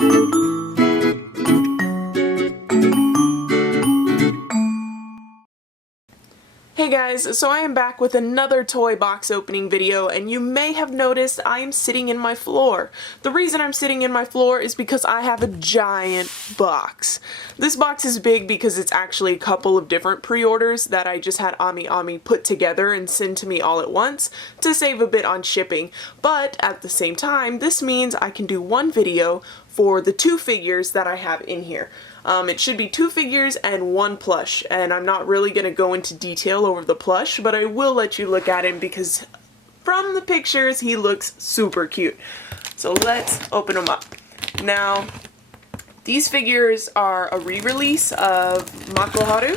Hey guys, so I am back with another toy box opening video, and you may have noticed I am sitting in my floor. The reason I'm sitting in my floor is because I have a giant box. This box is big because it's actually a couple of different pre-orders that I just had Ami put together and send to me all at once to save a bit on shipping. But at the same time, this means I can do one video for the two figures that I have in here. It should be two figures and one plush, and I'm not really going to go into detail over the plush, but I will let you look at him because from the pictures he looks super cute. So let's open him up. Now, these figures are a re-release of Haru,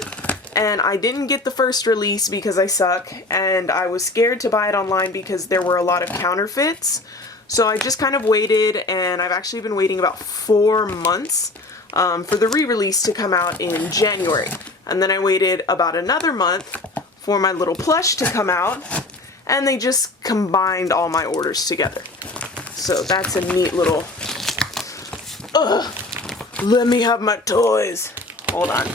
and I didn't get the first release because I suck, and I was scared to buy it online because there were a lot of counterfeits. So I just kind of waited, and I've actually been waiting about 4 months for the re-release to come out in January. And then I waited about another month for my little plush to come out, and they just combined all my orders together. So that's a neat little... Ugh! Let me have my toys! Hold on.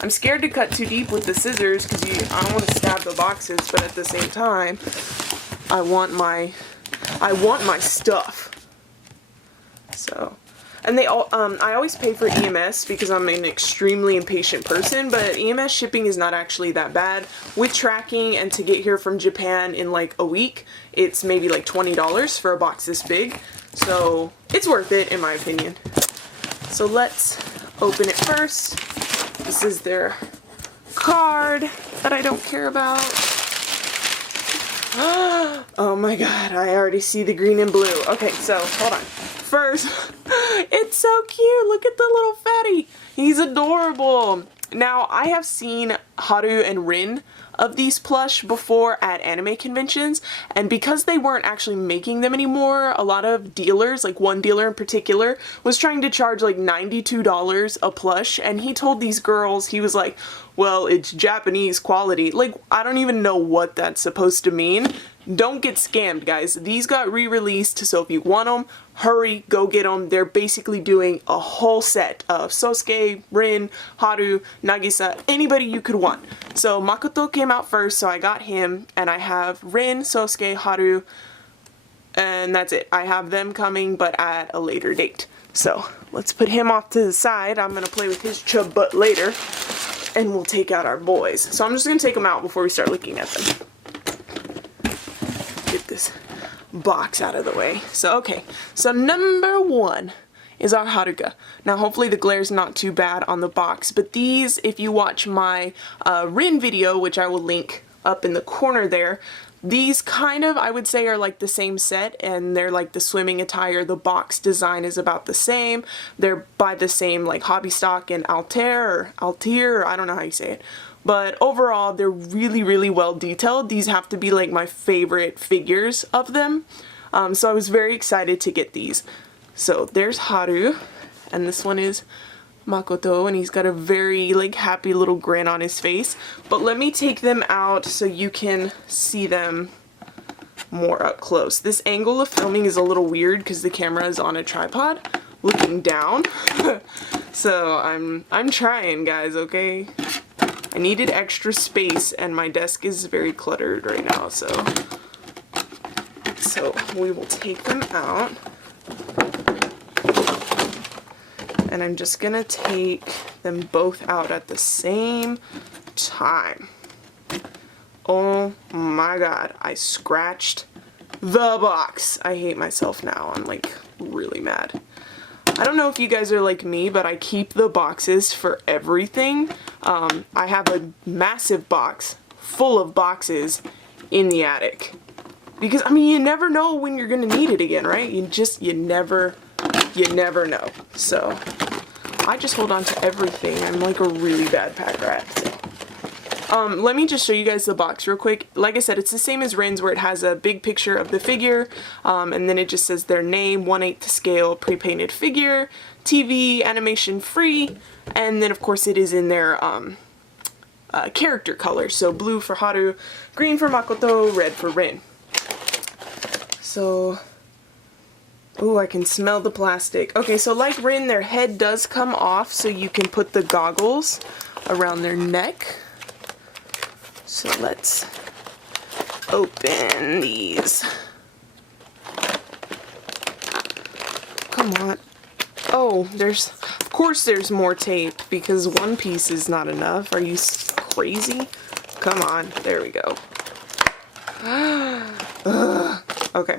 I'm scared to cut too deep with the scissors because I don't want to stab the boxes, but at the same time, I want my stuff. So... And they all, I always pay for EMS because I'm an extremely impatient person, but EMS shipping is not actually that bad. With tracking and to get here from Japan in like a week, it's maybe like $20 for a box this big. So it's worth it in my opinion. So let's open it first. This is their card that I don't care about. Oh my god, I already see the green and blue. Okay, so hold on. First, it's so cute. Look at the little fatty. He's adorable. Now, I have seen Haru and Rin of these plush before at anime conventions, and because they weren't actually making them anymore, a lot of dealers, like one dealer in particular, was trying to charge like $92 a plush, and he told these girls, he was like, well, it's Japanese quality. Like, I don't even know what that's supposed to mean. Don't get scammed, guys. These got re-released, so if you want them, hurry, go get them. They're basically doing a whole set of Sosuke, Rin, Haru, Nagisa, anybody you could want. So Makoto came out first, so I got him, and I have Rin, Sosuke, Haru, and that's it. I have them coming, but at a later date. So let's put him off to the side. I'm going to play with his chub butt later, and we'll take out our boys. So I'm just going to take them out before we start looking at them. Get this box out of the way. So okay, so number one is our Haruka. Now hopefully the glare's not too bad on the box, but these, if you watch my Rin video, which I will link up in the corner there, these kind of, I would say, are like the same set, and they're like the swimming attire. The box design is about the same. They're by the same like hobby stock and Altair, or I don't know how you say it. But overall, they're really, really well detailed. These have to be like my favorite figures of them. So I was very excited to get these. So there's Haru, and this one is Makoto, and he's got a very like happy little grin on his face. But let me take them out so you can see them more up close. This angle of filming is a little weird because the camera is on a tripod looking down. So I'm trying, guys, okay? I needed extra space, and my desk is very cluttered right now, so we will take them out. And I'm just gonna take them both out at the same time. Oh my god, I scratched the box. I hate myself now. I'm like really mad. I don't know if you guys are like me, but I keep the boxes for everything. I have a massive box full of boxes in the attic. Because, I mean, you never know when you're gonna need it again, right? You never know. So, I just hold on to everything. I'm like a really bad pack rat. Let me just show you guys the box real quick. Like I said, it's the same as Rin's, where it has a big picture of the figure, and then it just says their name, 1/8 scale pre-painted figure, TV, animation free, and then of course it is in their character colors. So blue for Haru, green for Makoto, red for Rin. So Oh, I can smell the plastic. Okay, so like Rin, their head does come off, so you can put the goggles around their neck. So let's open these. Come on. Oh, of course there's more tape, because one piece is not enough. Are you crazy? Come on, there we go. Okay.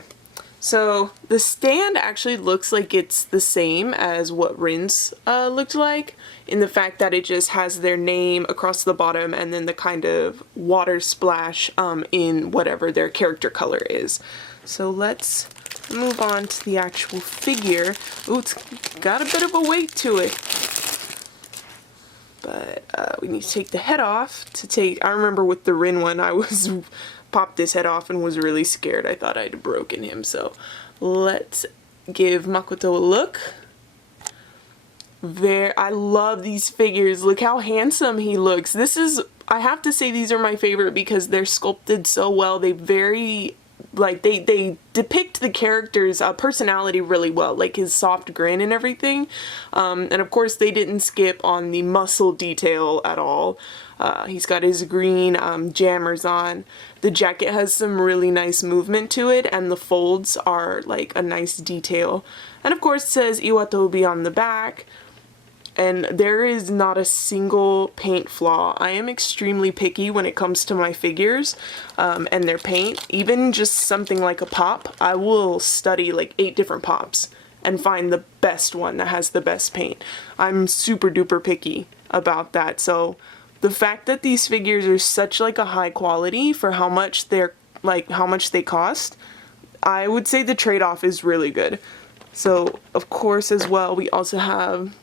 So the stand actually looks like it's the same as what Rin's looked like, in the fact that it just has their name across the bottom and then the kind of water splash in whatever their character color is. So let's move on to the actual figure. Ooh, it's got a bit of a weight to it. But we need to take the head off I remember with the Rin one, I was popped his head off and was really scared. I thought I'd broken him. So let's give Makoto a look. I love these figures. Look how handsome he looks. I have to say these are my favorite because they're sculpted so well. They depict the character's personality really well, like his soft grin and everything. And of course they didn't skip on the muscle detail at all. He's got his green jammers on. The jacket has some really nice movement to it, and the folds are like a nice detail. And of course it says Iwatobi on the back. And there is not a single paint flaw. I am extremely picky when it comes to my figures and their paint. Even just something like a pop, I will study like 8 different pops and find the best one that has the best paint. I'm super duper picky about that. So the fact that these figures are such like a high quality for how much they cost, I would say the trade-off is really good. So of course as well, we also have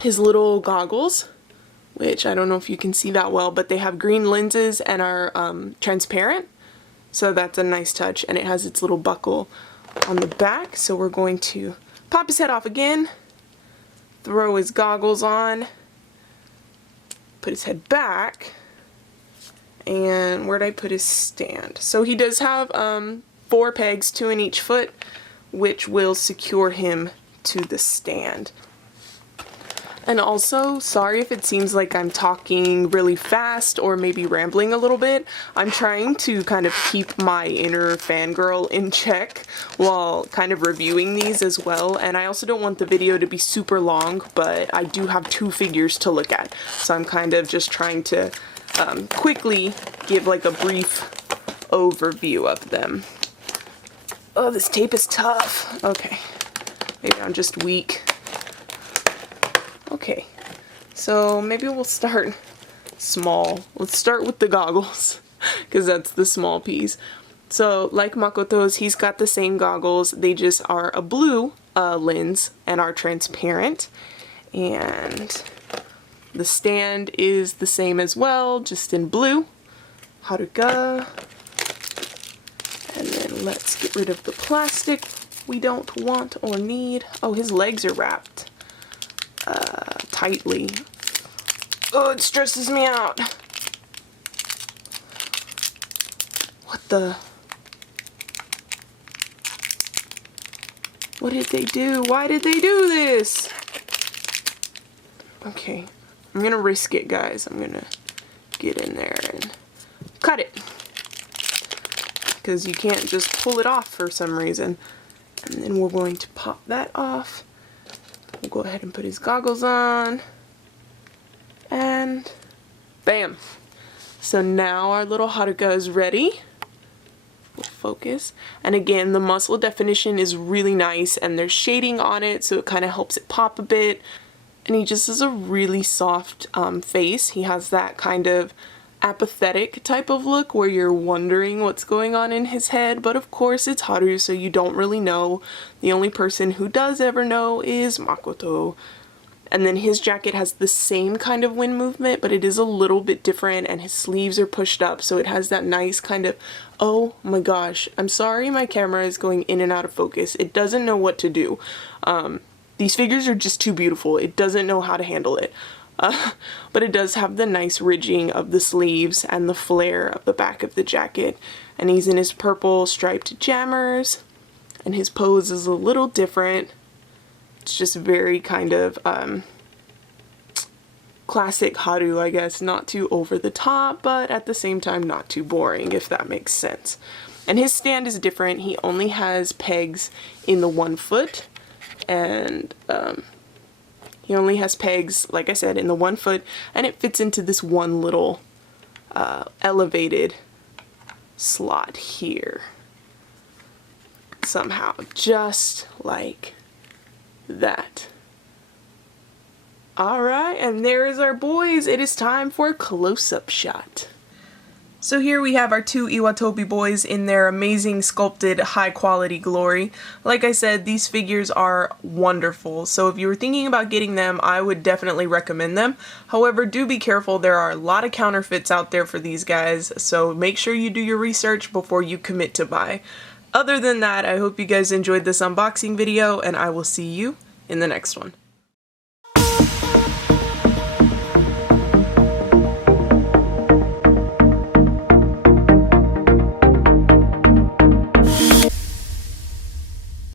his little goggles, which I don't know if you can see that well, but they have green lenses and are transparent. So that's a nice touch, and it has its little buckle on the back. So we're going to pop his head off again, throw his goggles on, put his head back, and where'd I put his stand? So he does have 4 pegs, 2 in each foot, which will secure him to the stand. And also, sorry if it seems like I'm talking really fast or maybe rambling a little bit. I'm trying to kind of keep my inner fangirl in check while kind of reviewing these as well. And I also don't want the video to be super long, but I do have 2 figures to look at. So I'm kind of just trying to quickly give like a brief overview of them. Oh, this tape is tough. Okay, maybe I'm just weak. Okay, so maybe we'll start small. Let's start with the goggles, because that's the small piece. So, like Makoto's, he's got the same goggles. They just are a blue lens and are transparent. And the stand is the same as well, just in blue. Haruka. And then let's get rid of the plastic we don't want or need. Oh, his legs are wrapped tightly. Oh, it stresses me out. What the? What did they do? Why did they do this? Okay, I'm gonna risk it, guys. I'm gonna get in there and cut it, because you can't just pull it off for some reason. And then we're going to pop that off. We'll go ahead and put his goggles on, and bam. So now our little Haruka is ready. We'll focus. And again, the muscle definition is really nice, and there's shading on it, so it kind of helps it pop a bit. And he just has a really soft face. He has that kind of apathetic type of look where you're wondering what's going on in his head, but of course it's Haru, so you don't really know. The only person who does ever know is Makoto. And then his jacket has the same kind of wind movement, but it is a little bit different, and his sleeves are pushed up, so it has that nice kind of, oh my gosh, I'm sorry my camera is going in and out of focus. It doesn't know what to do. These figures are just too beautiful. It doesn't know how to handle it. But it does have the nice ridging of the sleeves and the flare of the back of the jacket. And he's in his purple striped jammers. and his pose is a little different. It's just very kind of classic Haru, I guess. Not too over the top, but at the same time not too boring, if that makes sense. And his stand is different. He only has pegs in the 1 foot, and he only has pegs, like I said, in the 1 foot, and it fits into this one little elevated slot here. Somehow, just like that. Alright, and there is our boys. It is time for a close-up shot. So here we have our 2 Iwatobi boys in their amazing sculpted high quality glory. Like I said, these figures are wonderful, so if you were thinking about getting them, I would definitely recommend them. However, do be careful, there are a lot of counterfeits out there for these guys, so make sure you do your research before you commit to buy. Other than that, I hope you guys enjoyed this unboxing video, and I will see you in the next one.